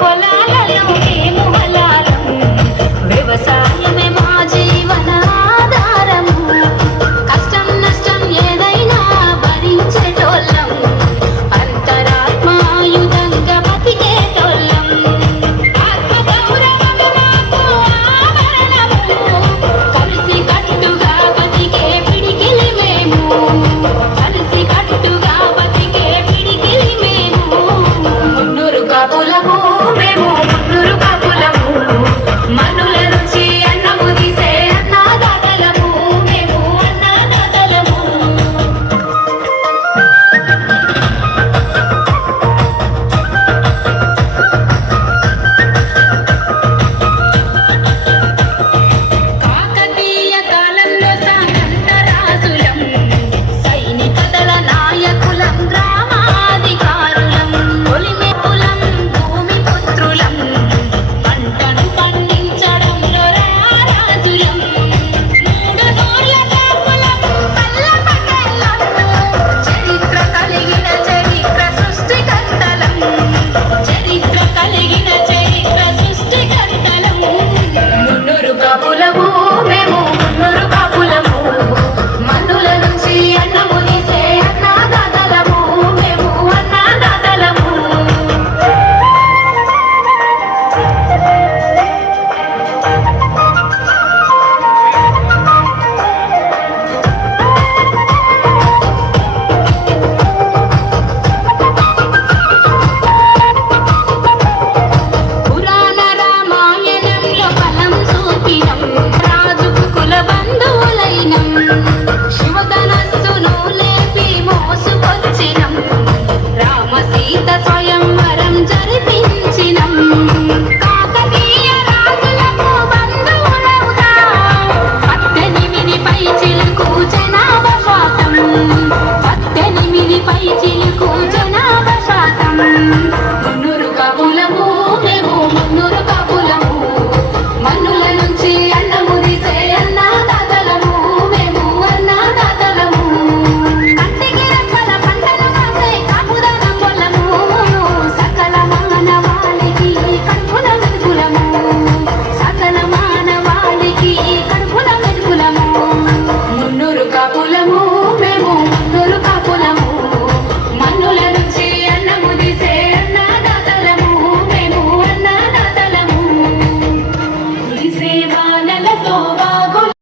పొలాలలో మేము హలాలం వ్యవసాయమే మా జీవనాధారము కష్టం నష్టం ఏదైనా భరించేటోళ్ళం అంతరాత్మాయుధంగా బతికేటోళ్ళం ఆత్మగౌరవము మాకు ఆభరణము కలిసి కట్టుగా బతికే పిడికిలి మేము కలిసి కట్టుగా బతికే పిడికిలి మేము మున్నూరు కాపులము మేము మున్నూరు కాపులము మనుల నుంచి అన్నము తీసే అన్నదాతలము మేము అన్నదాతలము కాకతీయ కాలంలో సామంతరాజులం సైనిక దళ నాయకులం గ్రామాధికారులం పొలిమేపులం భూమి పుత్రులం పంటను పండించడంలో రారాజులం మూడు నోర్ల కాపులం పల్ల పటేళ్ళం చరిత్ర కలిగిన చరిత్ర సృష్టికర్తలం చరిత్ర కలిగిన చరిత్ర సృష్టికర్తలం మున్నూరు కాపులము మేము మున్నూరు కాపులము మన్నుల నుంచి అన్నము తీసే అన్నదాతలము మేము అన్నదాతలము పురాణ రామాయణంలో బలం చూపినం రాజుకు కుల బంధువులైనం శివధనస్సును లేపి మోసుకొచ్చినం రామ సీత స్వయంవరం జరిపించినం కాకతీయ రాజులకు బంధువులవుగా 18 పై చిలుకు జనాభా శాతం 18 పై చిలుకు జనాభా శాతం మున్నూరు కాపులము మేము మున్నూరు కాపులము మన్నుల నుంచి అన్నము తీసే అన్నదాతలము మేము అన్నదాతలము కంటికి రెప్పల పంటను కాసే కాపుదనం పొలము సకల మానవాళికి కడుపుల వెలుగులము సకల మానవాళికి కడుపుల వెలుగులము మున్నూరు కాపులము